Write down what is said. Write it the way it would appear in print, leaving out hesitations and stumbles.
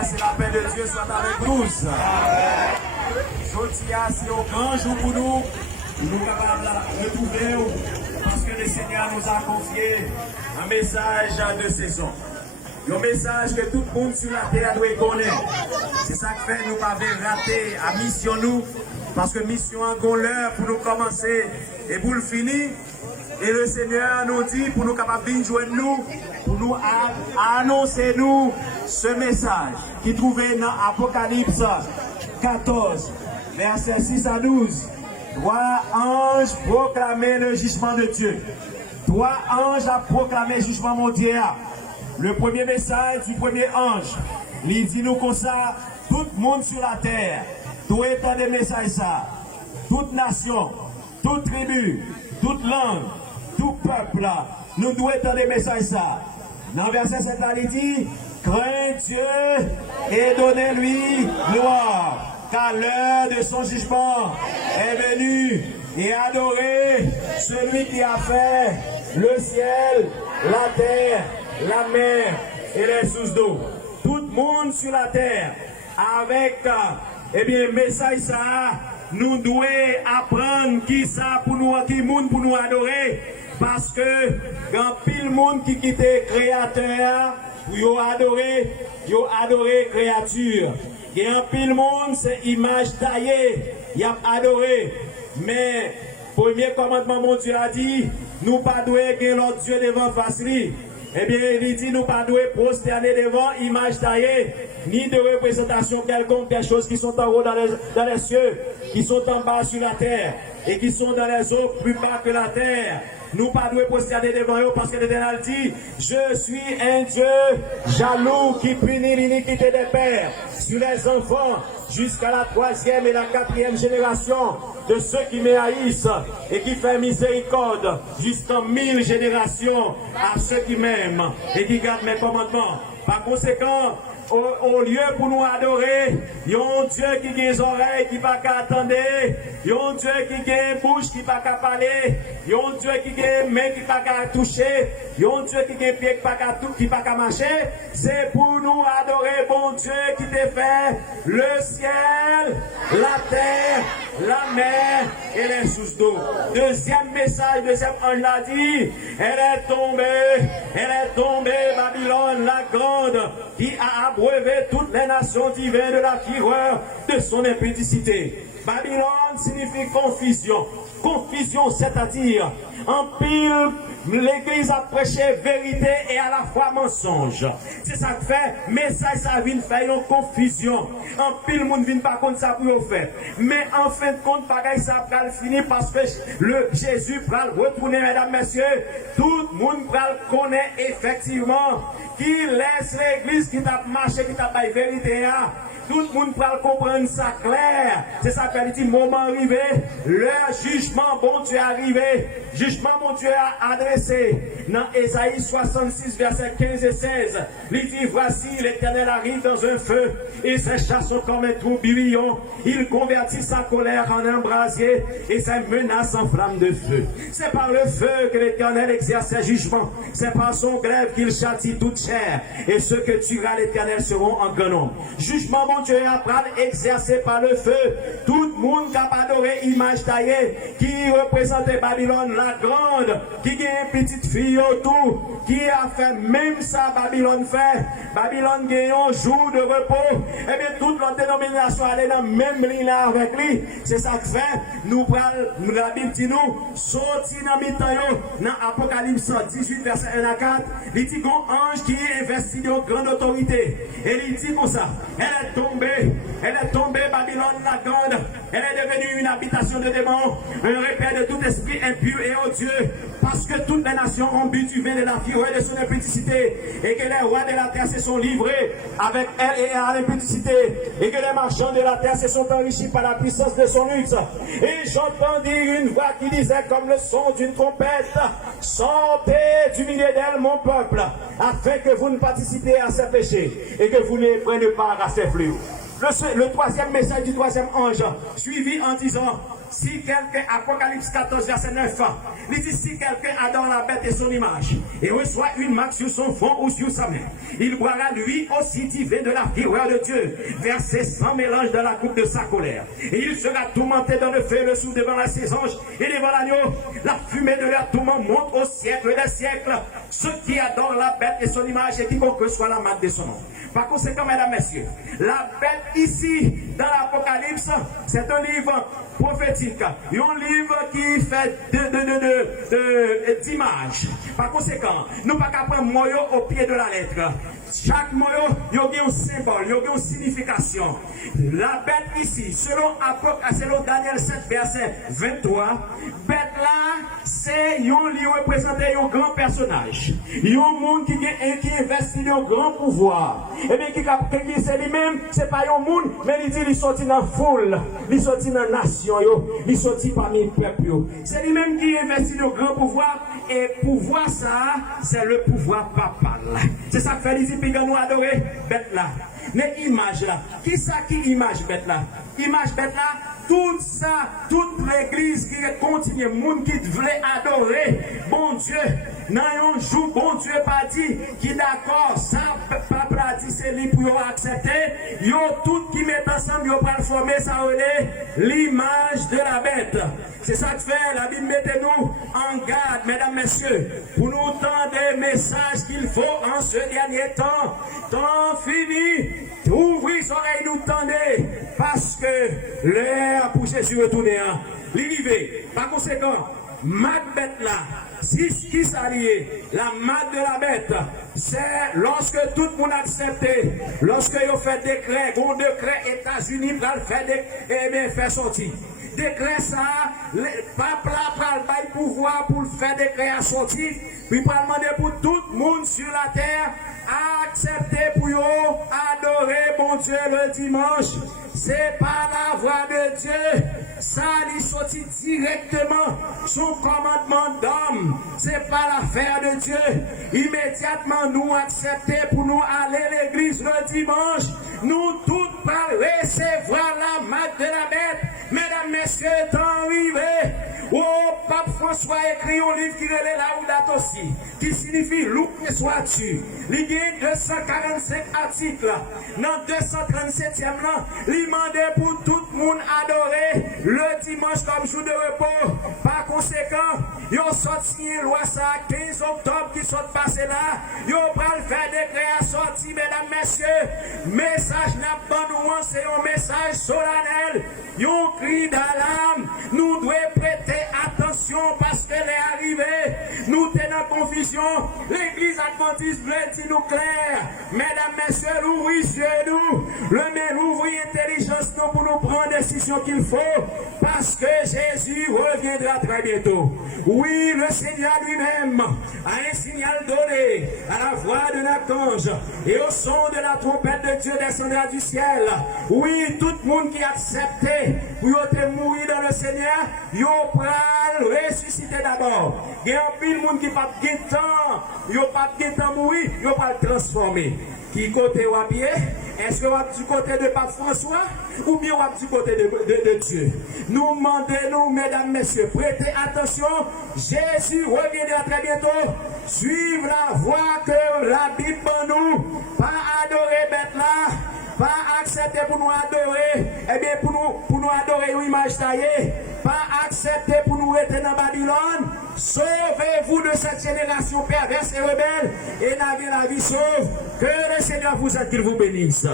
C'est la paix de Dieu soit avec nous. Aujourd'hui, c'est au grand jour pour nous. Nous sommes capables de retrouver parce que le Seigneur nous a confié un message de saison. Un message que tout le monde sur la terre doit connaître. C'est ça qui fait nous pas rater à mission nous. Parce que mission a l'heure pour nous commencer et pour le finir. Et le Seigneur nous dit pour nous capables de joindre nous, pour nous annoncer nous ce message qui trouvait dans Apocalypse 14, versets 6 à 12. Trois anges proclamaient le jugement de Dieu. Trois anges ont proclamé le jugement mondial. Le premier message du premier ange, il dit nous comme ça, tout le monde sur la terre doit entendre des messages ça. Toute nation, toute tribu, toute langue, tout peuple, nous devons entendre des messages ça. Dans le verset 7, il dit, crains Dieu et donnez-lui gloire, car l'heure de son jugement est venue, et adorez celui qui a fait le ciel, la terre, la mer et les sources d'eau. Tout le monde sur la terre, avec, message ça, nous devons apprendre qui ça pour nous, qui monde pour nous adorer. Parce que quand pile monde qui quitte créateur, yo adoré créature. Et en pile monde c'est image taillée, y a adoré. Mais premier commandement mon Dieu a dit, nous pas doué que l'autre Dieu devant face lui. Eh bien, il dit nous pas doué prosterner devant image taillée, ni de représentation quelconque des choses qui sont en haut dans les cieux, qui sont en bas sur la terre, et qui sont dans les eaux plus bas que la terre. Nous pas devons prosterner devant eux parce que l'Éternel dit, je suis un Dieu jaloux qui punit l'iniquité des pères sur les enfants jusqu'à la 3e et la 4e génération de ceux qui me haïssent et qui fait miséricorde jusqu'à 1000 générations à ceux qui m'aiment et qui gardent mes commandements. Par conséquent, au lieu pour nous adorer, il y a un Dieu qui a des oreilles qui ne peut pas attendre, il y a un Dieu qui a une bouche qui ne peut pas parler, il y a un Dieu qui a une main qui ne peut pas toucher, il y a un Dieu qui a un pied qui ne peut pas marcher. C'est pour nous adorer bon Dieu qui t'a fait le ciel, la terre, la mer et les sources d'eau. Deuxième message, deuxième ange l'a dit, elle est tombée, Babylone la grande, qui a abreuvé toutes les nations divines de la fureur de son impudicité. Babylone signifie confusion. Confusion, c'est-à-dire en pile, l'église a prêché vérité et à la fois mensonge. C'est ça que fait, message ça vient faire une confusion. En pile, le monde ne vient pas contre ça pour le faire. Mais en fin de compte, bagaille ça va finir parce que le Jésus va retourner, mesdames, messieurs. Tout le monde va connaître effectivement qui laisse l'église qui t'a marché, qui t'a pas vérité. Tout le monde peut comprendre ça clair. C'est ça qu'elle dit, moment arrivé, le jugement bon Dieu est arrivé. Jugement bon Dieu a adressé. Dans Ésaïe 66, versets 15 et 16, il dit, voici l'Éternel arrive dans un feu, et ses chars sont comme un tourbillon. Il convertit sa colère en un brasier, et ses menaces en flamme de feu. C'est par le feu que l'Éternel exerce ses jugements. C'est par son glaive qu'il châtie toute chair, et ceux que tuera l'Éternel seront en grand nombre. Jugement bon Dieu est exercé par le feu. Tout le monde qui a adoré image taillée, qui représentait Babylone la grande, qui a une petite fille autour, qui a fait même ça Babylone fait. Babylone gagne un jour de repos. Et bien toute l'autre dénomination allait dans le même ligne là avec lui. C'est ça que fait. Nous prenons la Bible dit nous, sorti dans le temps dans Apocalypse 18 verset 1 à 4. Il dit un ange qui est investi de grande autorité. Et il dit comme ça, elle est tombée Babylone la grande. Elle est devenue une habitation de démons, un repère de tout esprit impur et odieux, parce que toutes les nations ont bu du vin de la fureur de son impudicité, et que les rois de la terre se sont livrés avec elle et à l'impudicité, et que les marchands de la terre se sont enrichis par la puissance de son luxe. Et j'entendis une voix qui disait comme le son d'une trompette, sortez du milieu d'elle mon peuple, afin que vous ne participiez à ses péchés, et que vous ne preniez part à ses flux. Le troisième message du troisième ange, suivi en disant, si quelqu'un, Apocalypse 14, verset 9, il dit si quelqu'un adore la bête et son image, et reçoit une marque sur son front ou sur sa main, il boira lui aussi du vin de la fureur de Dieu, versé sans mélange dans la coupe de sa colère. Et il sera tourmenté dans le feu et le souffle devant la ses anges et devant l'agneau. La fumée de leur tourment monte au siècle des siècles. Ceux qui adorent la bête et son image et quiconque soit la marque de son nom. Par conséquent, mesdames, messieurs, la bête ici, dans l'Apocalypse, c'est un livre prophétique, un livre qui fait d'images. Par conséquent, nous ne pouvons pas prendre moyo au pied de la lettre. Chaque moyo, il y a un symbole, il y a une signification. La bête ici, selon Daniel 7, verset 23, bête là, c'est un livre représenté un grand personnage. Il y a un monde qui investit dans un grand pouvoir. Et bien, qui c'est lui-même, c'est pas un monde, mais il dit qu'il sortit dans la foule, il sortit dans la nation, il sortit parmi le peuple. C'est lui-même qui investit dans un grand pouvoir, et pouvoir ça, c'est le pouvoir papal. C'est ça que fait les puis nous adorer bête là. Mais image là, qui ça qui image bête là? Image bête là, tout ça, toute l'église qui continue, le monde qui voulait adorer, bon Dieu, dans un jour, bon Dieu pas dit, qui d'accord, ça, papa dit, c'est lui pour accepter, yo tout qui met ensemble, yo pas former ça, l'image de la bête. C'est ça que fait, la Bible mettez-nous en garde, mesdames, messieurs, pour nous tendre des messages qu'il faut en ce dernier temps. Temps fini, ouvrez les oreilles, nous tendez, parce que l'air pour Jésus retourner, l'arrivée. Par conséquent, Macbeth là, si ce qui s'allie, la marque de la bête, c'est lorsque tout le monde accepte, lorsque ils fait décret, un décret États-Unis pour faire sortir. Décret ça, le peuple a le pouvoir pour faire décret à sortir, puis pour demander pour tout le monde sur la terre à accepter pour adorer bon Dieu le dimanche. C'est pas la voix de Dieu, ça lui sortit directement son commandement d'homme. C'est pas l'affaire de Dieu. Immédiatement nous accepter pour nous aller à l'église le dimanche. Nous tous pas recevoir la marque de la bête. Mesdames, messieurs, temps arrivé. Oh, Pape François écrit un livre qui relève la date aussi, qui signifie loup et sois-tu. Il y a 245 articles. Dans 237e là, il demandait pour tout le monde adorer le dimanche comme jour de repos. Par conséquent, ils ont sorti une loi ça 15 octobre qui sont passés là. Ils ont pas le faire décret à sortir, mesdames, messieurs. Message n'a pas nous, c'est un message solennel. Ils ont cri d'alarme. Nous devons prêter attention parce qu'elle est arrivée. Nous tenons en confusion. L'église adventiste veut dire nous clair. Mesdames, messieurs, ouvrez nous. Ouvrez intelligence nous pour nous prendre la décision qu'il faut. Parce que Jésus reviendra très bientôt. Oui, le Seigneur lui-même a un signal donné à la voix de l'archange et au son de la trompette de Dieu descendra du ciel. Oui, tout le monde qui a accepté pour mourir dans le Seigneur, il va ressusciter d'abord. Il y a un pile de monde qui n'a pas de temps, il n'a pas de temps mourir, il va pas le transformer. Qui côté ou à pied? Est-ce que vous êtes du côté de Pape François ou bien vous êtes du côté de Dieu? Nous demandons, mesdames, messieurs, prêtez attention. Jésus reviendra très bientôt. Suivre la voie que la Bible nous. Pas adorer bête là. Pas accepter pour nous adorer. Eh bien, pour nous adorer une image taillée. Pas accepter pour nous rester dans Babylone. Sauvez-vous de cette génération perverse et rebelle. Et n'avez la vie sauve. Que le Seigneur vous aide, qu'il vous bénisse.